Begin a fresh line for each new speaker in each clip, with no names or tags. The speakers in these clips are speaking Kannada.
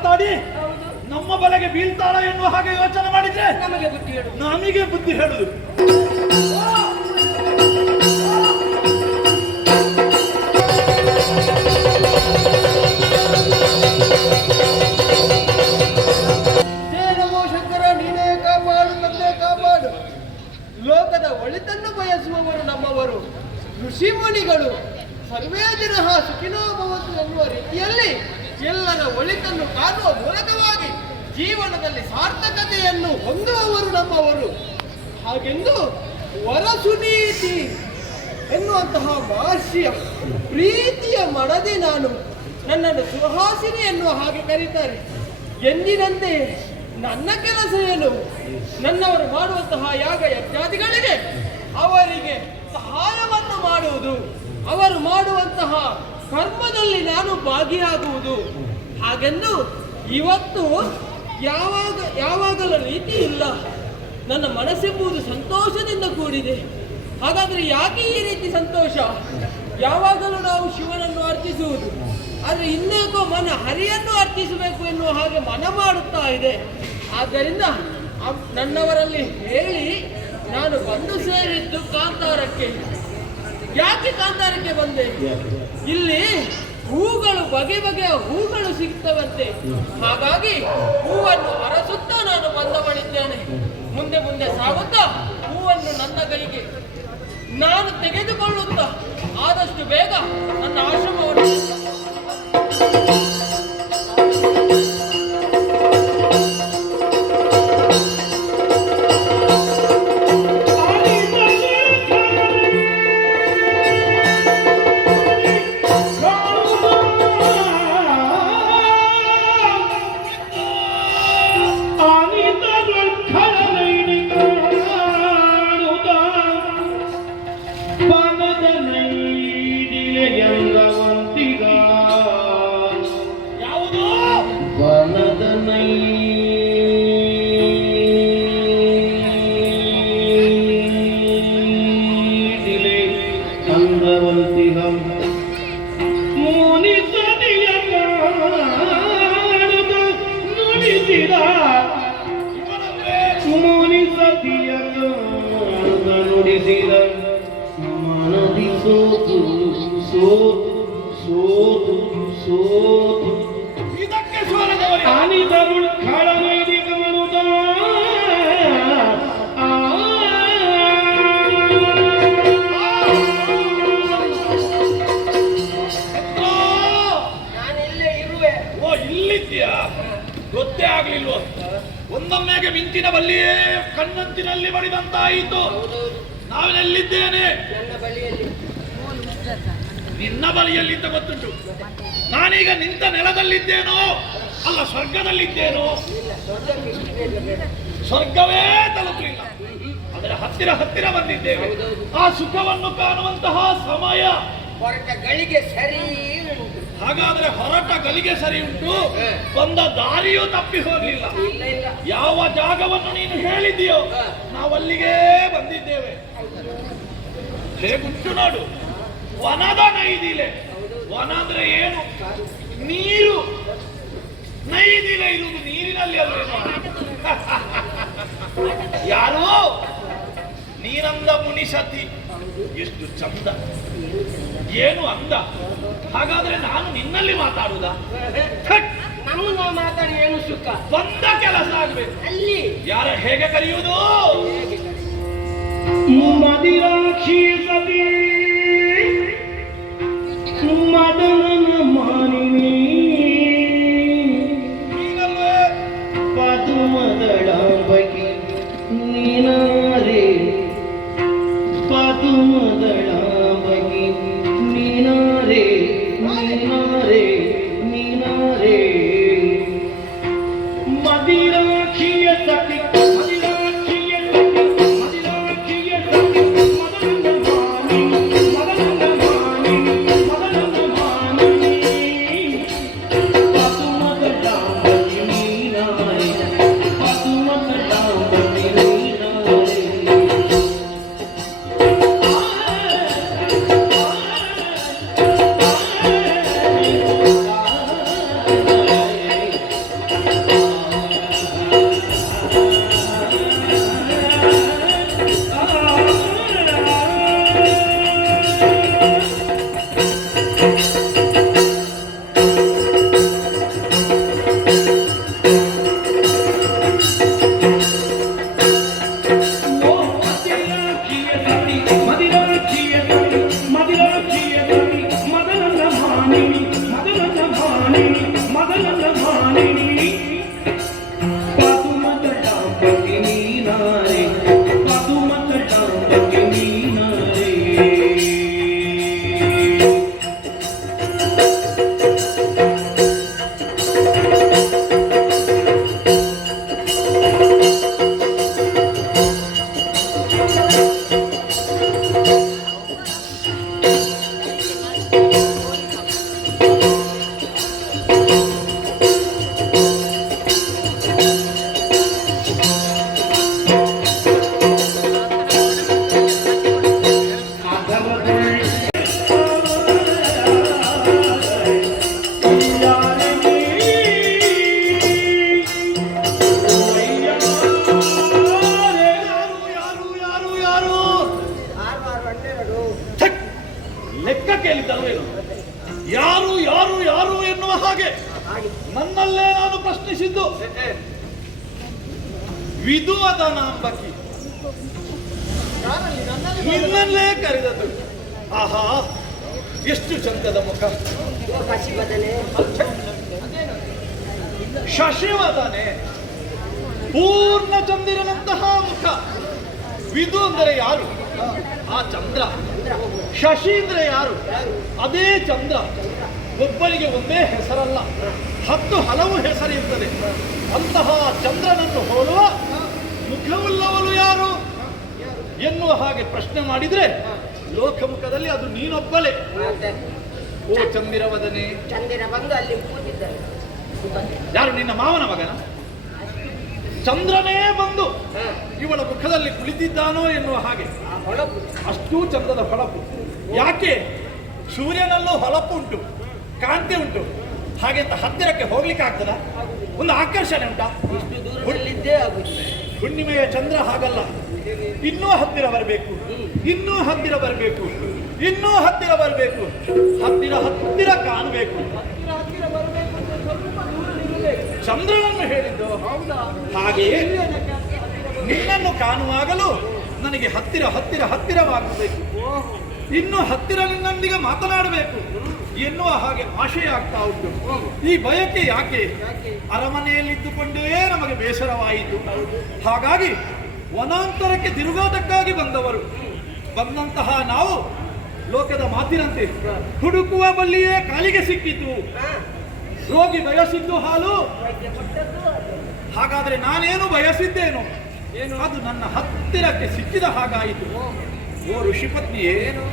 ಮಾತಾಡಿ. ನಮ್ಮ ಬಲೆಗೆ ಬೀಳ್ತಾಳ ಎನ್ನುವ ಹಾಗೆ ಯೋಚನೆ ಮಾಡಿದ್ರೆ
ನಮಗೆ ಬುದ್ಧಿ ಹೇಳು
ನಮಗೆ ಬುದ್ಧಿ ಹೇಳುದು.
ಶಂಕರ ನೀನೇ ಕಾಪಾಡು ತಂದೆ ಕಾಪಾಡು. ಲೋಕದ ಒಳಿತನ್ನು ಬಯಸುವವರು ನಮ್ಮವರು. ಋಷಿ ಮುನಿಗಳು ಸರ್ವೇ ದಿನ ಸುಖಿನೋ ಭವಂತು ಎನ್ನುವ ರೀತಿಯಲ್ಲಿ ಎಲ್ಲರ ಒಳಿತನ್ನು ಕಾಣುವ ಮೂಲಕವಾಗಿ ಜೀವನದಲ್ಲಿ ಸಾರ್ಥಕತೆಯನ್ನು ಹೊಂದುವವರು ನಮ್ಮವರು. ಹಾಗೆಂದು ವರಸುನೀತಿ ಎನ್ನುವಂತಹ ಮಹರ್ಷಿಯ ಪ್ರೀತಿಯ ಮಡದಿ ನಾನು ನನ್ನನ್ನು ಸುಹಾಸಿನಿ ಎನ್ನುವ ಹಾಗೆ ಕರೀತಾರೆ. ಎಂದಿನಂತೆ ನನ್ನ ಕೆಲಸ ಏನು? ನನ್ನವರು ಮಾಡುವಂತಹ ಯಾಗ ಯಜ್ಞಾದಿಗಳಿಗೆ ಅವರಿಗೆ ಸಹಾಯವನ್ನು ಮಾಡುವುದು. ಅವರು ಮಾಡುವಂತಹ ಕರ್ಮದಲ್ಲಿ ನಾನು ಭಾಗಿಯಾಗುವುದು. ಹಾಗೆಂದು ಇವತ್ತು ಯಾವಾಗ, ಯಾವಾಗಲೂ ರೀತಿ ಇಲ್ಲ. ನನ್ನ ಮನಸ್ಸೆಂಬುದು ಸಂತೋಷದಿಂದ ಕೂಡಿದೆ. ಹಾಗಾದ್ರೆ ಯಾಕೆ ಈ ರೀತಿ ಸಂತೋಷ? ಯಾವಾಗಲೂ ನಾವು ಶಿವನನ್ನು ಅರ್ಚಿಸುವುದು. ಆದರೆ ಇನ್ನೇಕೋ ಮನ ಹರಿಯನ್ನು ಅರ್ಚಿಸಬೇಕು ಎನ್ನುವ ಹಾಗೆ ಮನ ಮಾಡುತ್ತಾ ಇದೆ. ಆದ್ದರಿಂದ ನನ್ನವರಲ್ಲಿ ಹೇಳಿ ನಾನು ಬಂದು ಸೇರಿದ್ದು ಕಾಂತಾರಕ್ಕೆ. ಯಾಕೆ ಕಾಂತಾರಕ್ಕೆ ಬಂದೆ? ಇಲ್ಲಿ ಹೂಗಳು ಬಗೆ ಬಗೆಯ ಹೂಗಳು ಸಿಗ್ತವಂತೆ. ಹಾಗಾಗಿ ಹೂವನ್ನು ಅರಸುತ್ತಾ ನಾನು ಬಂದ ಮಾಡಿದ್ದೇನೆ ಮುಂದೆ ಮುಂದೆ ಸಾಗುತ್ತಾ ಹೂವನ್ನು ನನ್ನ ಕೈಗೆ ನಾನು ತೆಗೆದುಕೊಳ್ಳುತ್ತಾ ಆದಷ್ಟು ಬೇಗ ನನ್ನ ಆಶ್ರಮವನ್ನು
ನುಡಿಸಿದ ಮನದಿ ಸೋತು ಸೋತು ಸೋತು ಸೋತು.
ಇದಕ್ಕೆ
ಗಮನುದ
ನಾನಿಲ್ಲೇ ಇರುವೆ.
ಓ ಇಲ್ಲಿದ್ಯಾ ಗೊತ್ತೇ ಆಗ್ಲಿಲ್ವ? ಒಂದೊಮ್ಮೆಗೆ ಮಿಂಚಿನ ಬಲ್ಲಿಯೇ ಕಣ್ಣಂತಿನಲ್ಲಿ ಬಡಿದಂತಾಯಿತು. ನಾವೆಲ್ಲಿದ್ದೇನೆ?
ನನ್ನ ಬಳಿಯಲ್ಲಿ
ಬಲಿಯಲ್ಲಿ ಅಂತ ಗೊತ್ತುಂಟು. ನಾನೀಗ ನಿಂತ ನೆಲದಲ್ಲಿದ್ದೇನೋ? ಅಲ್ಲ ಸ್ವರ್ಗದಲ್ಲಿದ್ದೇನೋ? ಸ್ವರ್ಗವೇ ತಲುಪಲಿಲ್ಲ. ಅದರ ಹತ್ತಿರ ಹತ್ತಿರ ಬಂದಿದ್ದೇವೆ. ಆ ಸುಖವನ್ನು ಕಾಣುವಂತಹ ಸಮಯ
ಗಳಿಗೆ ಸರಿ
ಹಾಗಾದ್ರೆ ಹೊರಟ ಗಲಿಗೆ ಸರಿ ಉಂಟು? ಬಂದ ದಾರಿಯೂ ತಪ್ಪಿ ಹೋಗಲಿಲ್ಲ. ಯಾವ ಜಾಗವನ್ನು ನೀನು ಹೇಳಿದೆಯೋ
ನಾವಲ್ಲಿಗೆ
ನಾವಲ್ಲಿಗೇ ಬಂದಿದ್ದೇವೆ. ಹೇಗುಂಟು ನೋಡು. ವನದ ನೈದಿಲೆ. ವನ ಅಂದ್ರೆ ಏನು? ನೀರು. ನೈದಿಲೆ ಇರುವುದು ನೀರಿನಲ್ಲಿ ಅಲ್ಲ ಯಾರು? ನೀರಂದ ಮುನಿಸತಿ. ಎಷ್ಟು ಚಂದ. ಏನು ಅಂದ? ಹಾಗಾದ್ರೆ ನಾನು ನಿನ್ನಲ್ಲಿ ಮಾತಾಡುದಾ
ಮಾತಾಡಿ ಏನು ಸುಖ?
ಸ್ವಂತ ಕೆಲಸ ಆಗ್ಬೇಕು.
ಅಲ್ಲಿ.
ಯಾರ ಹೇಗೆ ಕರೆಯುವುದು?
ಮದಿರಾಕ್ಷಿ ಸತಿ
ವಿಧುವದ ನಾಂಬಕಿ.
ನಾನಲ್ಲಿ ನನ್ನಲ್ಲಿ
ನಿನ್ನಲ್ಲೇ ಕರೆದದ್ದು. ಆಹಾ ಎಷ್ಟು ಚಂದದ ಮುಖ. ಶಶಿವದನೆ. ಪೂರ್ಣ ಚಂದಿರನಂತಹ ಮುಖ. ವಿದು ಅಂದರೆ ಯಾರು? ಆ ಚಂದ್ರ. ಶಶಿ ಅಂದ್ರೆ ಯಾರು? ಅದೇ ಚಂದ್ರ. ಒಬ್ಬರಿಗೆ ಒಂದೇ ಹೆಸರಲ್ಲ. ಹತ್ತು ಹಲವು ಹೆಸರಿರ್ತದೆ. ಅಂತಹ ಚಂದ್ರನನ್ನು ಹೋಲುವ ಮುಖವುಳ್ಳವಳು ಯಾರು? ಎನ್ನುವ ಹಾಗೆ ಪ್ರಶ್ನೆ ಮಾಡಿದ್ರೆ ಲೋಕಮುಖದಲ್ಲಿ ಅದು
ನೀನೊಬ್ಬಲೇ
ಓ ಚಂದಿರವದನೆ.
ಚಂದಿರ ಬಂದು ಅಲ್ಲಿ
ಯಾರು ನಿನ್ನ ಮಾವನ ಮಗನ? ಚಂದ್ರನೇ ಬಂದು. ಇವಳ ಮುಖದಲ್ಲಿ ಕುಳಿತಿದ್ದಾನೋ ಎನ್ನುವ ಹಾಗೆ. ಅಷ್ಟೂ ಚಂದದ ಹೊಳಪು. ಯಾಕೆ? ಸೂರ್ಯನಲ್ಲೂ ಹೊಳಪು ಉಂಟು ಕಾಂತಿ ಉಂಟು. ಹಾಗೆ ಅಂತ ಹತ್ತಿರಕ್ಕೆ ಹೋಗ್ಲಿಕ್ಕೆ ಆಗ್ತದ ಒಂದು ಆಕರ್ಷಣೆ ಉಂಟಾ?
ಇಷ್ಟು ದೂರದಲ್ಲಿದ್ದೇ ಆಗುತ್ತದೆ
ಹುಣ್ಣಿಮೆಯ ಚಂದ್ರ ಹಾಗಲ್ಲ. ಇನ್ನೂ ಹತ್ತಿರ ಬರಬೇಕು. ಇನ್ನೂ ಹತ್ತಿರ ಬರಬೇಕು. ಇನ್ನೂ ಹತ್ತಿರ ಬರಬೇಕು. ಹತ್ತಿರ ಹತ್ತಿರ ಕಾಣಬೇಕು. ಚಂದ್ರನನ್ನು ಹೇಳಿದ್ದು. ಹಾಗೆಯೇ. ನಿನ್ನನ್ನು ಕಾಣುವಾಗಲೂ ನನಗೆ ಹತ್ತಿರ ಹತ್ತಿರ ಹತ್ತಿರವಾಗಬೇಕು. ಇನ್ನು ಹತ್ತಿರ ನಿನ್ನೊಂದಿಗೆ ಮಾತನಾಡಬೇಕು. ಎನ್ನುವ ಹಾಗೆ ಆಶಯ ಆಗ್ತಾ ಉಂಟು. ಈ ಬಯಕೆ ಯಾಕೆ? ಅರಮನೆಯಲ್ಲಿದ್ದುಕೊಂಡೇ ನಮಗೆ ಬೇಸರವಾಯಿತು. ಹಾಗಾಗಿ ವನಾಂತರಕ್ಕೆ ತಿರುಗೋದಕ್ಕಾಗಿ ಬಂದವರು. ಬಂದಂತಹ ನಾವು ಲೋಕದ ಮಾತಿನಂತೆ ಹುಡುಕುವ ಬಲ್ಲಿಯೇ ಕಾಲಿಗೆ ಸಿಕ್ಕಿತು. ರೋಗಿ ಬಯಸಿದ್ದು ಹಾಲು. ಹಾಗಾದ್ರೆ ನಾನೇನು ಬಯಸಿದ್ದೇನು? ಏನು? ಅದು ನನ್ನ ಹತ್ತಿರಕ್ಕೆ ಸಿಕ್ಕಿದ ಹಾಗಾಯಿತು. ಓ ಋಷಿಪತ್ನಿ ಏನು?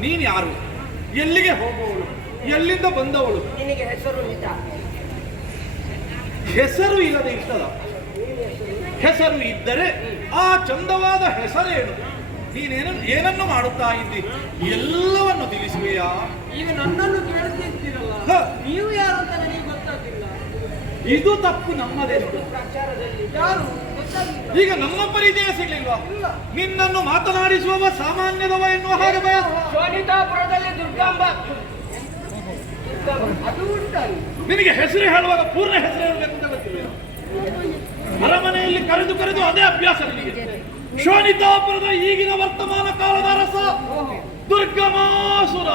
ನೀನು ಯಾರು? ಎಲ್ಲಿಗೆ ಹೋಗುವವಳು ಎಲ್ಲಿಂದ ಬಂದವಳು?
ನಿನಗೆ ಹೆಸರು
ಹೆಸರು ಇಲ್ಲದೆ ಇರ್ತದ? ಹೆಸರು ಇದ್ದರೆ ಆ ಚಂದವಾದ ಹೆಸರೇನು? ನೀನೇನು ಏನನ್ನು ಮಾಡುತ್ತಾ ಇದ್ದಿ? ಎಲ್ಲವನ್ನು ತಿಳಿಸುವೆಯಾ?
ಈಗ ನನ್ನನ್ನು ಕೇಳ್ತಿರ್ತೀರಲ್ಲ ನೀವು ಯಾರು ಅಂತ ನನಗೆ ಗೊತ್ತಾಗಿಲ್ಲ
ಇದು ತಪ್ಪು ನಮ್ಮದೇ
ಪ್ರಚಾರದಲ್ಲಿ ಯಾರು
ಈಗ ನಮ್ಮ ಪರಿಚಯ ಸಿಗ್ಲಿಲ್ವಾ? ನಿನ್ನನ್ನು ಮಾತನಾಡಿಸುವವ ಸಾಮಾನ್ಯದವ ಎನ್ನುವ ಹಾಗೆ ಬಯ
ಶೋಣಿತಾಪುರದಲ್ಲಿ ದುರ್ಗಾಂಬ.
ನಿನಗೆ ಹೆಸರು ಹೇಳುವಾಗ ಪೂರ್ಣ ಹೆಸರು ಹೇಳಬೇಕು ಅಂತ ಗೊತ್ತಿಲ್ಲ. ಅರಮನೆಯಲ್ಲಿ ಕರೆದು ಕರೆದು ಅದೇ ಅಭ್ಯಾಸ ನಿನಗೆ. ಶೋಣಿತಾಪುರದ ಈಗಿನ ವರ್ತಮಾನ ಕಾಲದ ರಸ ದುರ್ಗಮಾಸುರ.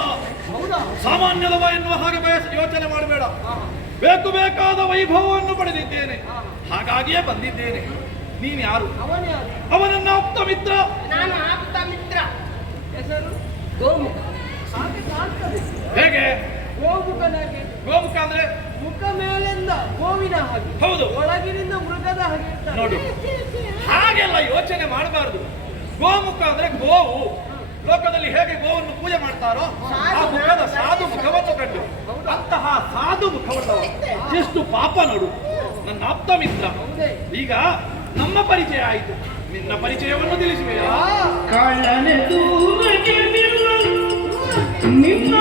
ಸಾಮಾನ್ಯದವ ಎನ್ನುವ ಹಾಗೆ ಬಯಸ ಯೋಚನೆ ಮಾಡಬೇಡ. ಬೇಕು ಬೇಕಾದ ವೈಭವವನ್ನು ಪಡೆದಿದ್ದೇನೆ. ಹಾಗಾಗಿಯೇ ಬಂದಿದ್ದೇನೆ. ನೀನ್ ಯಾರು?
ಅವನೇ ಯಾರು
ಅವನನ್ನ ಆಪ್ತ ಮಿತ್ರ.
ನಾನು ಆಪ್ತ ಮಿತ್ರ. ಹೆಸರು ಹೇಗೆ? ಗೋಮುಖನಾಗೆ
ಗೋಮುಖ ಅಂದ್ರೆ
ಮುಖ ಮೇಲಿಂದ ಗೋವಿನ ಹಾಗೆ
ಹೌದು.
ಒಳಗಿನಿಂದ ಮೃಗದ ಹಾಗೆ.
ನೋಡು. ಹಾಗೆಲ್ಲ ಯೋಚನೆ ಮಾಡಬಾರದು. ಗೋಮುಖ ಅಂದ್ರೆ ಗೋವು. ಲೋಕದಲ್ಲಿ ಹೇಗೆ ಗೋವನ್ನು ಪೂಜೆ ಮಾಡ್ತಾರೋ ಆ ಮುಖದ ಸಾಧು ಮುಖವನ್ನು ಕಂಡು. ಅಂತಹ ಸಾಧು ಮುಖವನ್ನು ಎಷ್ಟು ಪಾಪ ನೋಡು. ನನ್ನ ಆಪ್ತ ಮಿತ್ರ.
ಹೌದೇ.
ಈಗ ನಮ್ಮ ಪರಿಚಯ ಆಯಿತು. ನಿನ್ನ ಪರಿಚಯವನ್ನು ತಿಳಿಸುವೆಯಾ
ನಿಮ್ಮ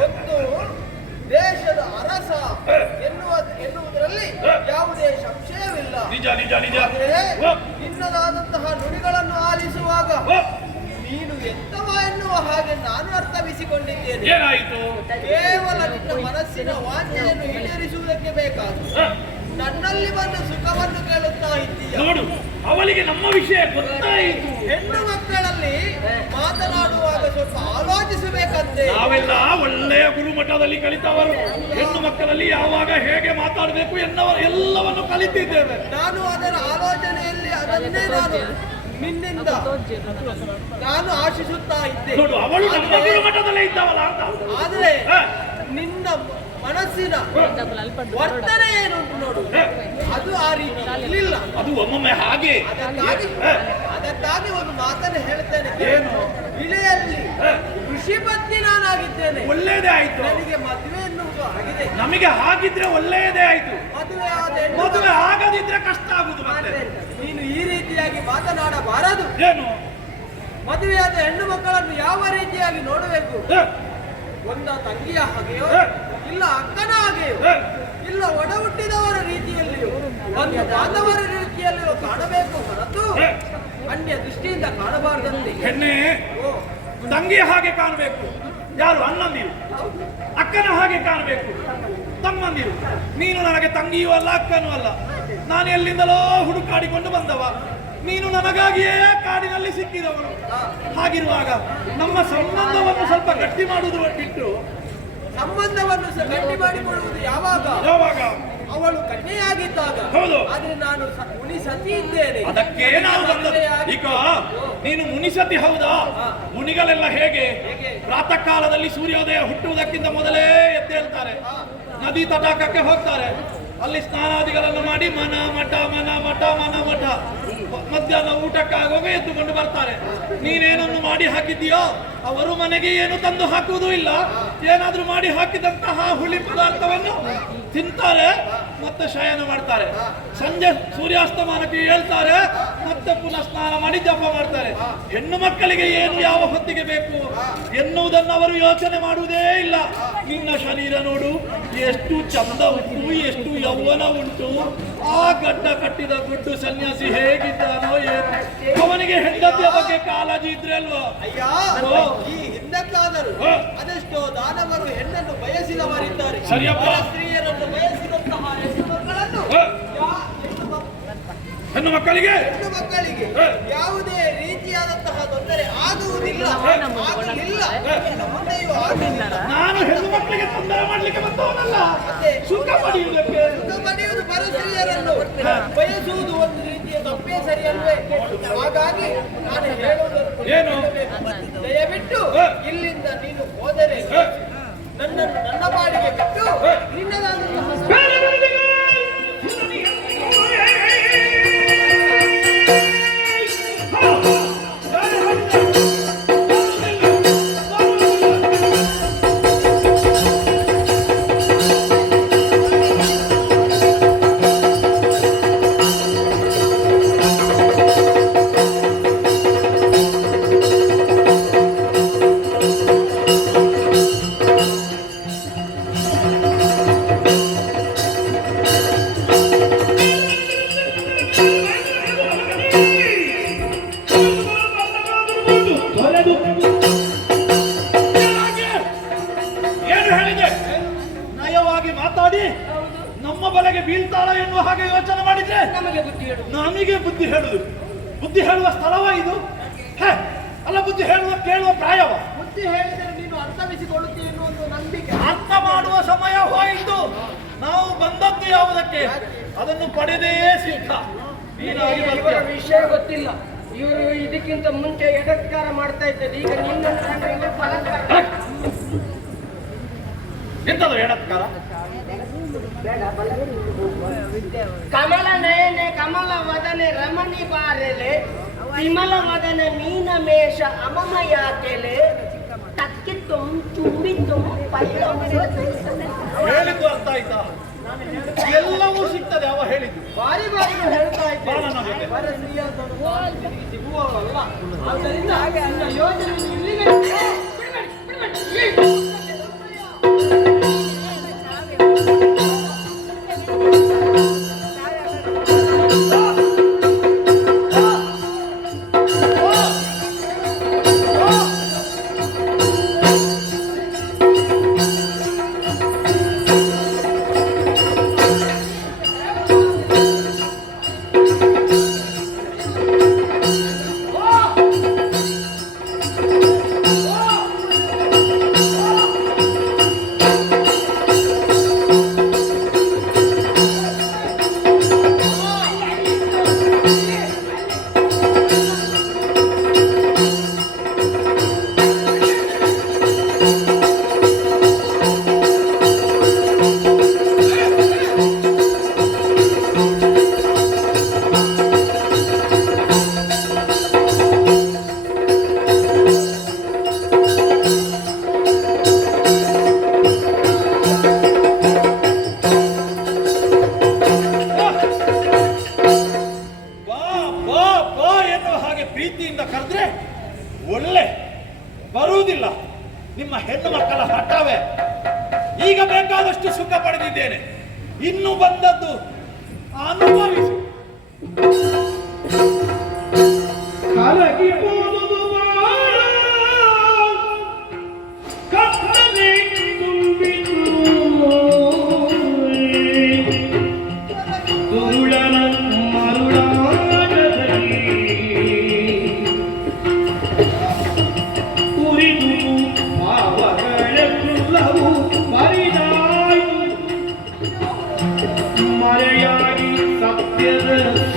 ಒಂದು ದೇಶದ ಅರಸ ಎನ್ನುವ ಎನ್ನುವುದರಲ್ಲಿ ಯಾವುದೇ ಸಂಶಯವಿಲ್ಲ
ನಿಜ ನಿಜ ನಿಜ
ಆದರೆ
ಹ?
ನಿನ್ನದಾದಂತಹ ನುಡಿಗಳನ್ನು ಆಲಿಸುವಾಗ ನೀನು ಎಂತವ ಎನ್ನುವ ಹಾಗೆ ನಾನು ಅರ್ಥವಿಸಿಕೊಂಡಿದ್ದೇನೆ
ಏನಾಯಿತು
ಕೇವಲ ನಿನ್ನ ಮನಸ್ಸಿನ ವಾಂಛೆಯನ್ನು ಈಡೇರಿಸುವುದಕ್ಕೆ ಬೇಕಾದ? ನನ್ನಲ್ಲಿ ಬಂದು ಸುಖವನ್ನು ಕೇಳುತ್ತಾ ಇದ್ದೀಯ?
ನೋಡು ಅವಳಿಗೆ ನಮ್ಮ ವಿಷಯ ಗೊತ್ತಾಯಿತು
ಹೆಣ್ಣು ಮಕ್ಕಳಲ್ಲಿ ಮಾತನಾಡುವಾಗ ಸ್ವಲ್ಪ ಆಲೋಚಿಸಬೇಕಂತೆ.
ನಾವೆಲ್ಲ ಒಳ್ಳೆಯ ಗುರುಮಠದಲ್ಲಿ ಕಲಿತವರು. ಹೆಣ್ಣು ಮಕ್ಕಳಲ್ಲಿ ಯಾವಾಗ ಹೇಗೆ ಮಾತಾಡಬೇಕು ಎನ್ನುವ ಎಲ್ಲವನ್ನು ಕಲಿತಿದ್ದೇವೆ.
ನಾನು ಅದರ ಆಲೋಚನೆಯಲ್ಲಿ ಅದನ್ನೇ ನಾನು ನಿನ್ನಿಂದ ನಾನು ಆಶಿಸುತ್ತಾ ಇದ್ದೆ.
ನೋಡು ಅವಳು ನಮ್ಮ ಗುರುಮಠದಲ್ಲೇ ಇದ್ದವಲ್ಲ ಅಂತ.
ಆದರೆ? ನಿನ್ನ ಮನಸ್ಸಿನ ವರ್ತನೆ ಏನು ನೋಡು. ಅದು ಆ ರೀತಿ ಇರಲಿಲ್ಲ.
ಅದು ಒಮ್ಮೊಮ್ಮೆ ಹಾಗೆ.
ಅದಕ್ಕಾಗಿ ಒಂದು ಮಾತನ್ನು ಹೇಳ್ತೇನೆ.
ಏನು?
ಇಳೆಯಲ್ಲಿ ಋಷಿ ಪತ್ನಿ ನಾನಾಗಿದ್ದೇನೆ.
ಒಳ್ಳೇದೇ ಆಯ್ತು.
ನನಗೆ ಮದುವೆ ಎನ್ನುವುದು ಆಗಿದೆ.
ನಮಗೆ ಹಾಗಿದ್ರೆ ಒಳ್ಳೆಯದೇ ಆಯ್ತು.
ಮದುವೆ
ಮದುವೆ ಆಗದಿದ್ರೆ ಕಷ್ಟ ಆಗುದು ಮತ್ತೆ.
ನೀನು ಈ ರೀತಿಯಾಗಿ ಮಾತನಾಡಬಾರದು.
ಏನು?
ಮದುವೆಯಾದ ಹೆಣ್ಣು ಮಕ್ಕಳನ್ನು ಯಾವ ರೀತಿಯಾಗಿ ನೋಡಬೇಕು? ಒಂದ ತಂಗಿಯ ಹಾಗೆಯೋ. ಇಲ್ಲ ಅಕ್ಕನ ಹಾಗೆಯೋ ಇಲ್ಲ ಒಡ ಹುಟ್ಟಿದವರ ರೀತಿಯಲ್ಲಿಯೋ. ಒಂದು ಬಾಂಧವರ ರೀತಿಯಲ್ಲಿಯೋ ಕಾಣಬೇಕು ಹೊರತು ಅನ್ಯ ದೃಷ್ಟಿಯಿಂದ ಕಾಣಬಾರದಂತೆ.
ಹೆಣ್ಣೆ ತಂಗಿಯ ಹಾಗೆ ಕಾಣಬೇಕು. ಯಾರು? ಅಣ್ಣಂದಿರು. ಅಕ್ಕನ ಹಾಗೆ ಕಾಣಬೇಕು. ತಮ್ಮಂದಿರು. ನೀನು ನನಗೆ ತಂಗಿಯೂ ಅಲ್ಲ ಅಕ್ಕನೂ ಅಲ್ಲ. ನಾನು ಎಲ್ಲಿಂದಲೋ ಹುಡುಕಾಡಿಕೊಂಡು ಬಂದವ. ನೀನು ನನಗಾಗಿಯೇ ಕಾಡಿನಲ್ಲಿ ಸಿಕ್ಕಿದವನು. ಹಾಗಿರುವಾಗ ನಮ್ಮ ಸಂಬಂಧವನ್ನು ಸ್ವಲ್ಪ ಗಟ್ಟಿ ಮಾಡುವುದು ಬಿಟ್ಟು
ಸಂಬಂಧವನ್ನು ಗಟ್ಟಿ ಮಾಡಿಕೊಳ್ಳುವುದು ಯಾವಾಗ?
ಯಾವಾಗ?
ಅವಳು ಕನ್ಯೆಯಾಗಿದ್ದಾಗ
ಹೌದು.
ಆದ್ರೆ ನಾನು ಮುನಿಸತಿ ಮುನಿ ಸತಿ ಇದ್ದೇನೆ.
ಅದಕ್ಕೆ ನಾವು ಬಂದದ್ದು? ಈಗ ನೀನು ಮುನಿಸತಿ ಹೌದಾ? ಮುನಿಗಳೆಲ್ಲ ಹೇಗೆ?
ಹೇಗೆ?
ಪ್ರಾತಃ ಕಾಲದಲ್ಲಿ ಸೂರ್ಯೋದಯ ಹುಟ್ಟುವುದಕ್ಕಿಂತ ಮೊದಲೇ ಎದ್ದೇಳ್ತಾರೆ. ನದಿ ತಟಾಕಕ್ಕೆ ಹೋಗ್ತಾರೆ. ಅಲ್ಲಿ ಸ್ನಾನಾದಿಗಳನ್ನು ಮಾಡಿ ಮನ, ಮಠ ಮನ ಮಠ ಮನ, ಮಠ. ಮಧ್ಯಾಹ್ನ ಊಟಕ್ಕಾಗುವಾಗ ಎದ್ದುಕೊಂಡು ಬರ್ತಾರೆ. ನೀನೇನನ್ನು ಮಾಡಿ ಹಾಕಿದ್ದೀಯೋ, ಅವರು ಮನೆಗೆ ಏನು ತಂದು ಹಾಕುವುದೂ ಇಲ್ಲ. ಏನಾದ್ರೂ ಮಾಡಿ ಹಾಕಿದಂತಹ ಹುಳಿ ಪದಾರ್ಥವನ್ನು ತಿಂತಾರೆ. ಮತ್ತೆ ಶಯನ ಮಾಡ್ತಾರೆ. ಸಂಜೆ ಸೂರ್ಯಾಸ್ತಮಾನಕ್ಕೆ ಹೇಳ್ತಾರೆ ಮತ್ತೆ ಪುನಃ ಸ್ನಾನ ಮಾಡಿ ಜಪ ಮಾಡ್ತಾರೆ. ಹೆಣ್ಣು ಮಕ್ಕಳಿಗೆ ಏನು ಯಾವ ಹೊತ್ತಿಗೆ ಬೇಕು? ಎನ್ನುವುದನ್ನು ಅವರು ಯೋಚನೆ ಮಾಡುವುದೇ ಇಲ್ಲ. ನಿನ್ನ ಶರೀರ ನೋಡು ಎಷ್ಟು ಚಂದ ಉಂಟು ಎಷ್ಟು ಯೌವನ ಉಂಟು. ಆ ಗಡ್ಡ ಕಟ್ಟಿದ ಗುಡ್ಡು ಸನ್ಯಾಸಿ ಹೇಗಿದ್ದಾನೋ ಏನು. ಅವನಿಗೆ ಹೆಂಡತಿಯ ಬಗ್ಗೆ ಕಾಳಜಿ ಇದ್ರೆ ಅಲ್ವಾ?
ಅಯ್ಯೋ. ಅದೆಷ್ಟೋ ದಾನವರು ಹೆಣ್ಣನ್ನು ಬಯಸಿದವರಿದ್ದಾರೆ.
ಸರಿಯಪ್ಪ.
ಪರ ಸ್ತ್ರೀಯರನ್ನು ಬಯಸಿದಂತಹ ಹೆಣ್ಣು ಮಕ್ಕಳನ್ನು
ಓ.
ಯಾ- ಹೆಣ್ಣು
ಹೆಣ್ಣು ಮಕ್ಕಳಿಗೆ?
ಹೆಣ್ಣು ಮಕ್ಕಳಿಗೆ ಯಾವುದೇ ರೀತಿಯಾದಂತಹ ತೊಂದರೆ ಆಗುವುದಿಲ್ಲ. ಆಗುವುದಿಲ್ಲ.
ನಾನು ಹೆಣ್ಣು ಮಕ್ಕಳಿಗೆ ತೊಂದರೆ ಮಾಡ್ಲಿಕ್ಕೆ ಬಂದವನಲ್ಲ ಸುಖ ಪಡೆಯುವುದಕ್ಕೆ
ಸುಖ ಪಡೆಯುವುದು ಪರಸ್ತ್ರೀಯರನ್ನು ಬಯಸುವುದು ಒಂದು ರೀತಿಯ ತಪ್ಪೇ ಸರಿ ಅಲ್ವೇ ಹಾಗಾಗಿ ನಾನು ಹೇಳುವುದನ್ನು
ಏನು?
ದಯವಿಟ್ಟು ಇಲ್ಲಿಂದ ನೀನು ಹೋದರೆ. ನನ್ನನ್ನು ನನ್ನ ಬಾಡಿಗೆ ಬಿಟ್ಟು
ನಿನ್ನದಾದ
ನಿನ್ನದಾದಂತಹ
ಅದನ್ನು ಪಡೆದೇ ಸಿಕ್ಕ
ಇವರ ವಿಷಯ ಗೊತ್ತಿಲ್ಲ. ಇವರು ಇದಕ್ಕಿಂತ ಮುಂಚೆ ಎಡತ್ಕಾರ ಮಾಡ್ತಾ ಇದ್ದಾರೆ ಈಗ ನಿನ್ನ.
ಎಂತದು ಎಡತ್ಕಾರ
ಕಮಲ ನಯನೆ ಕಮಲ ವದನೆ ರಮಣಿ ಬಾರೆಲೆ ವಿಮಲ ವದನೆ ಮೀನ ಮೇಷ ಅಮಮ ಯಾಕೆಲೆ ತಕ್ಕಿತ್ತುಂ ಚುಂಬಿತ್ತುಂ
ಹೇಳಿದ್ದು ಅರ್ಥ ಆಯ್ತಾ? ಎಲ್ಲವೂ ಸಿಗ್ತದೆ ಅವ ಹೇಳಿದ್ದು.
ಬಾರಿ ಬಾರಿ ಹೇಳ್ತಾ
ಇದ್ದಾರೆ ನನ್ನ ಅದರಿಂದ
ಇದ್ದೇನೆ ಸಿಗುವವರಲ್ಲ. ಆದ್ದರಿಂದ ಯೋಜನೆ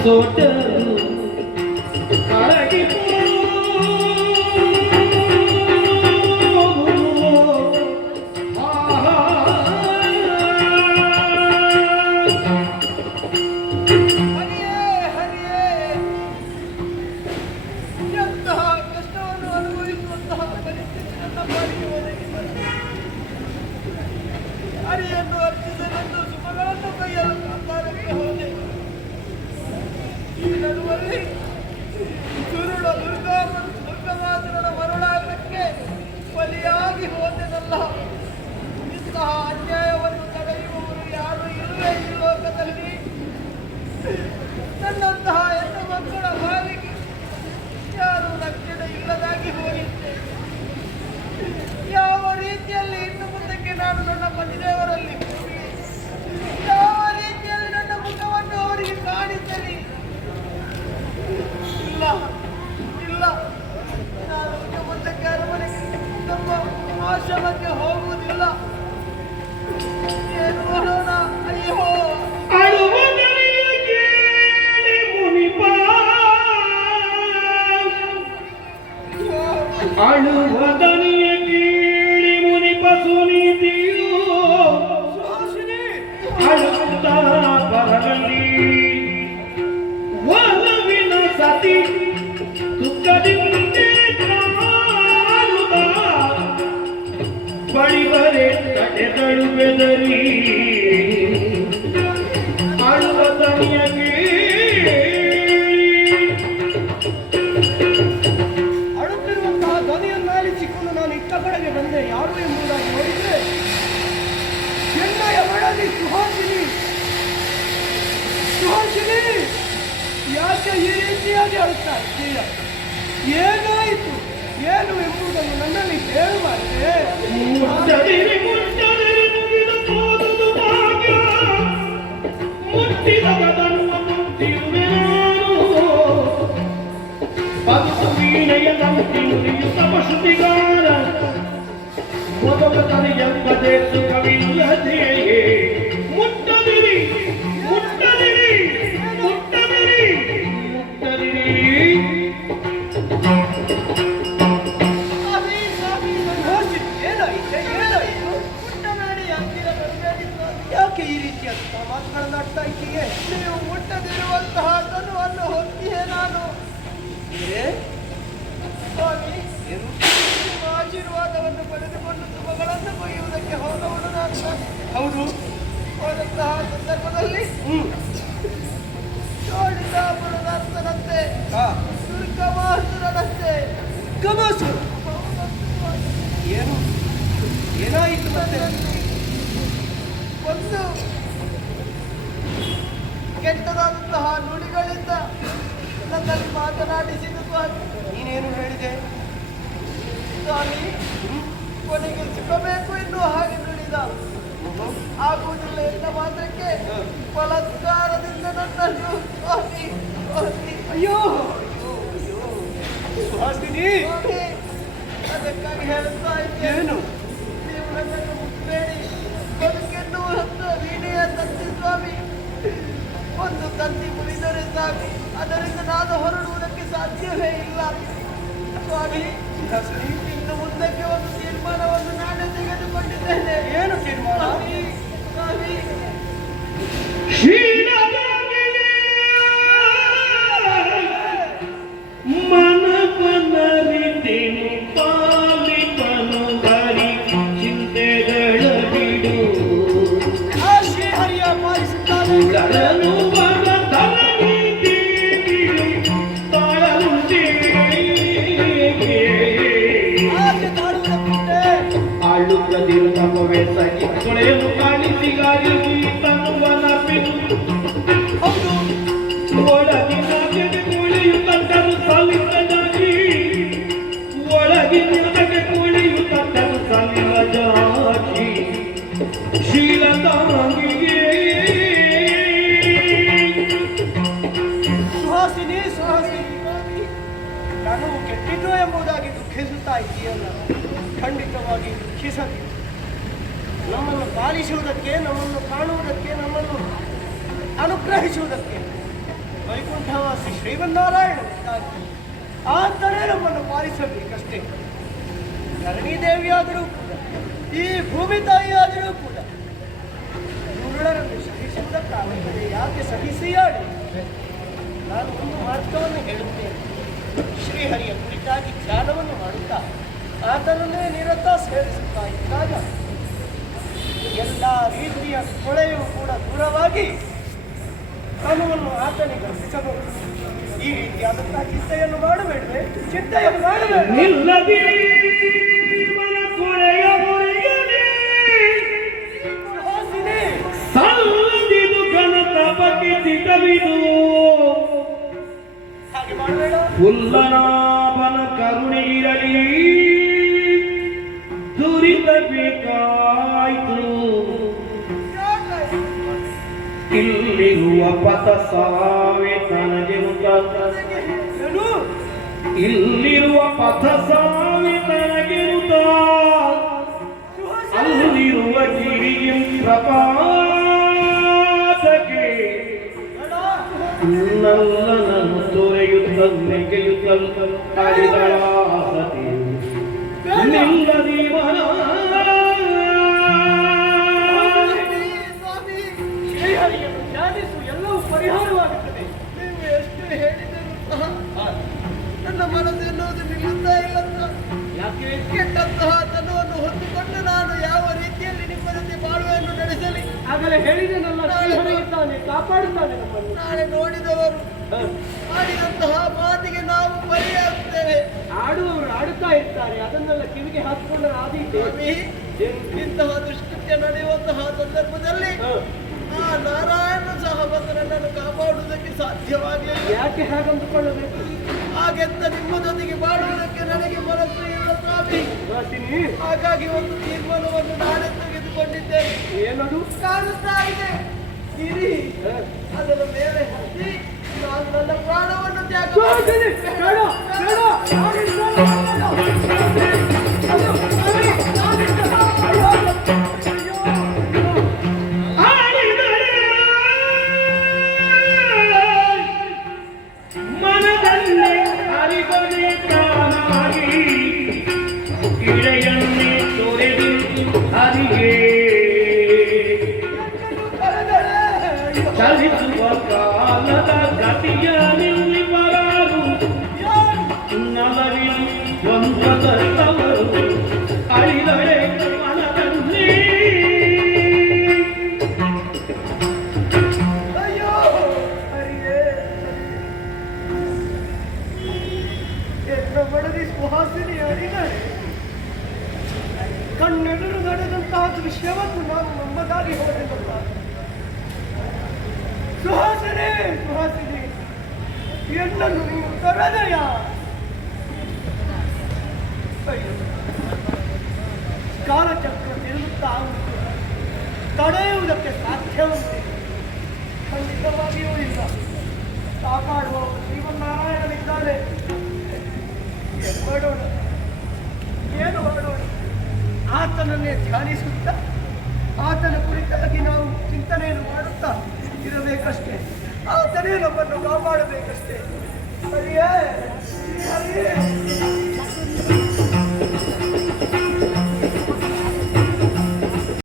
Soto. ಮಾಡಿದೆ You. ಯಾಕೆ ಈ ರೀತಿಯಂತಹ ಮಾತುಗಳನ್ನು ಆಡ್ತಾ ಇದ್ದೀಯೇ? ನೀವು ಮುಟ್ಟದಿರುವಂತಹ ತನುವನ್ನು ಹೊತ್ತಿಯೇ ನಾನು. ಸ್ವಾಮಿ ಆಶೀರ್ವಾದವನ್ನು ಪಡೆದುಕೊಂಡು ಮರಗಳನ್ನು ಕೊಯ್ಯುವುದಕ್ಕೆ ಹೋದವನು ನಾನು. ಹೌದು. ಹೋದಂತಹ ಸಂದರ್ಭದಲ್ಲಿ ಚೋಡಿತಾಪುರದಾಸನಂತೆ ದುರ್ಗಮಾಸುರನಂತೆ. ದುರ್ಗಮಾಸುರ. ಏನು? ಏನಾಯಿತು ಮತ್ತೆ? ಒಂದು ಕೆಟ್ಟದಾದಂತಹ ನುಡಿಗಳಿಂದ ನನ್ನಲ್ಲಿ ಮಾತನಾಡಿಸಿದ ಸ್ವಾಮಿ ನೀನೇನು ಹೇಳಿದೆ? ಸ್ವಾಮಿ ಕೊನೆಗೆ ಸಿಗಬೇಕು ಎಂದು ಹಾಗೆ ದುಡಿದ ಆಗುವುದಿಲ್ಲ ಎಂದ ಮಾತ್ರಕ್ಕೆ ಬಲತ್ಕಾರದಿಂದ ನನ್ನನ್ನು ಅಯ್ಯೋ! ಅದಕ್ಕಾಗಿ ಹೇಳ್ತಾ ಇದ್ದೇನು ನೀವು ನನ್ನನ್ನು ಮುಟ್ಬೇಡಿ ಬದುಕೆನ್ನುವ ರೀಡಿಯ ತಂದೆ ಸ್ವಾಮಿ. ಒಂದು ತಂತಿ ಮುರಿದರೆ ಸಾಕು. ಅದರಿಂದ ನಾನು ಹೊರಡುವುದಕ್ಕೆ ಸಾಧ್ಯವೇ ಇಲ್ಲ. ಸ್ವಾಮಿ ಇನ್ನು ಮುಂದಕ್ಕೆ ಒಂದು ತೀರ್ಮಾನವನ್ನು ನಾನೇ ತೆಗೆದುಕೊಂಡಿದ್ದೇನೆ. ಏನು ತೀರ್ಮಾನ?
ಕೆಟ್ಟಿದ್ದು ಎಂಬುದಾಗಿ ದುಃಖಿಸುತ್ತಾ ಇದೆಯಲ್ಲ ಖಂಡಿತವಾಗಿ ದುಃಖಿಸಬೇಕು ನಮ್ಮನ್ನು ಪಾಲಿಸುವುದಕ್ಕೆ, ನಮ್ಮನ್ನು ಕಾಣುವುದಕ್ಕೆ, ನಮ್ಮನ್ನು ಅನುಗ್ರಹಿಸುವುದಕ್ಕೆ ವೈಕುಂಠವಾಸಿ ಶ್ರೀಮನ್ನಾರಾಯಣ ಆದರೆ ನಮ್ಮನ್ನು ಪಾಲಿಸಬೇಕಷ್ಟೇ. ಧರಣಿ ದೇವಿಯಾದರೂ ಕೂಡ, ಈ ಭೂಮಿ ತಾಯಿಯಾದರೂ ಕೂಡ ಗುರುಳರನ್ನು ಸಹಿಸುವುದಕ್ಕಾಗುತ್ತದೆ. ಯಾಕೆ ಸಹಿಸಿಯಾಡಿ? ನಾನು ಒಂದು ಮಾರ್ಗವನ್ನು ಹೇಳುತ್ತೇನೆ. ಶ್ರೀಹರಿಯ ಕುರಿತಾಗಿ ಧ್ಯಾನವನ್ನು ಮಾಡುತ್ತಾ ಆತನನ್ನೇ ನಿರತ ಸೇರಿಸುತ್ತಾ ಇದ್ದಾಗ ಎಲ್ಲ ರೀತಿಯ ಕೊಳೆಯು ಕೂಡ ದೂರವಾಗಿ ಕ್ರಮವನ್ನು ಆತನಿಗೆ ಅರ್ಪಿಸಬಹುದು ಈ ರೀತಿಯಾದಂತಹ ಚಿಂತೆಯನ್ನು ಮಾಡಬೇಡವೆ ಚಿಂತೆಯನ್ನು ಮಾಡಬೇಡ ಮಾಡಬೇಡ
ಹುಲ್ಲನಾಭನ ಕರುಣೆ ಇರಲಿ. ದುರಿತ ಬೇಕಾಯ್ತು ಇಲ್ಲಿರುವ ಪಥ ಸಾವೆ ತನಗೆ ಇಲ್ಲಿರುವ ಪಥ ಸಾವೆ ತನಗೆ ಅಲ್ಲಿರುವ ಗಿರಿಯಂ ಪ್ರಪಾತಕ್ಕೆ.
ಬೇಡ.
ಕಾಡಿದಳಾಸತಿ ನಿಲ್ಲದಿ ಮನ
ಎಲ್ಲವೂ ಪರಿಹಾರವಾಗುತ್ತದೆ ನೀವು ಎಷ್ಟು ಹೇಳಿದರೂ ಸಹ ನನ್ನ ಮನಸ್ಸು ಎನ್ನುವುದು ನಿಲ್ಲುತ್ತಾ ಇಲ್ಲ ಯಾಕೆ ಕೆಟ್ಟಂತಹ ತನವನ್ನು ಹೊತ್ತುಕೊಂಡು ನಾನು ಯಾವ ರೀತಿಯಲ್ಲಿ ನಿಮ್ಮ ಜೊತೆ ಬಾಳುವೆಯನ್ನು ನಡೆಸಲಿ
ಆಗಲೇ ಶ್ರೀಹರಿ ಇದ್ದಾನೆ ಕಾಪಾಡುತ್ತಾನೆ ನಮ್ಮನ್ನು.
ನಾಳೆ ನೋಡಿದವರು. ಆಡಿದಂತಹ ಮಾತಿಗೆ ನಾವು ಬಲಿಯಾಗುತ್ತೇವೆ
ಆಡುವವರು ಆಡುತ್ತಾ ಇರ್ತಾರೆ ಅದನ್ನೆಲ್ಲ ಕಿವಿಗೆ ಹಾಕಿಕೊಂಡರೆ ಆದೀತೆ
ಸ್ವಾಮಿ ಇಂತಹ ದುಷ್ಕೃತ್ಯ ನಡೆಯುವಂತಹ ಸಂದರ್ಭದಲ್ಲಿ ಆ ನಾರಾಯಣ ಸಹ ಬಂದು ನನ್ನನ್ನು ಕಾಪಾಡುವುದಕ್ಕೆ ಸಾಧ್ಯವಾಗಲಿಲ್ಲ.
ಯಾಕೆ ಹಾಗಂದುಕೊಳ್ಳಬೇಕು?
ಹಾಗೆಂತ ನಿಮ್ಮ ಜೊತೆಗೆ ಬಾಳುವುದಕ್ಕೆ ನನಗೆ ಮನಸ್ಸು ಇಲ್ಲ ಸ್ವಾಮಿ. ಹಾಗಾಗಿ ಒಂದು ತೀರ್ಮಾನವನ್ನು ನಾನೇ ತೆಗೆದುಕೊಂಡಿದ್ದೇನೆ.
ಏನದು?
ಕಾಣುತ್ತಾ ಇದೆ.
ಸಿರಿ.
ಅದರ ಮೇಲೆ ಹತ್ತಿ. ನಾನು ನನ್ನ ಪ್ರಾಣವನ್ನು ತ್ಯಾಗ ಕಣ್ಣೆದುರು ನಡೆದಂತಹ ದೃಶ್ಯವನ್ನು ನಾನು ನಮ್ಮದಾಗಿ ಹೋದೆನಲ್ಲ ಸುಹಾಸನೆ, ಸುಹಾಸಿನಿ ಎನ್ನನ್ನು ನೀವು ತೊರೆದೆಯ ಕಾಲಚಕ್ರ ತಿರುಗುತ್ತಾ ತಡೆಯುವುದಕ್ಕೆ ಸಾಧ್ಯವಂತೆ. ಖಂಡಿತವಾಗಿಯೂ ಇಲ್ಲ. ಕಾಪಾಡುವ ಮಾಡೋಣ? ಏನು ಮಾಡೋಣ? ಆತನನ್ನೇ ಧ್ಯಾನಿಸುತ್ತಾ ಆತನ ಕುರಿತಾಗಿ ನಾವು ಚಿಂತನೆಯನ್ನು ಮಾಡುತ್ತಾ ಇರಬೇಕಷ್ಟೇ. ಆತನೇ ನಮ್ಮನ್ನು ಕಾಪಾಡಬೇಕಷ್ಟೇ. ಸರಿಯೇ ಸರಿಯೇ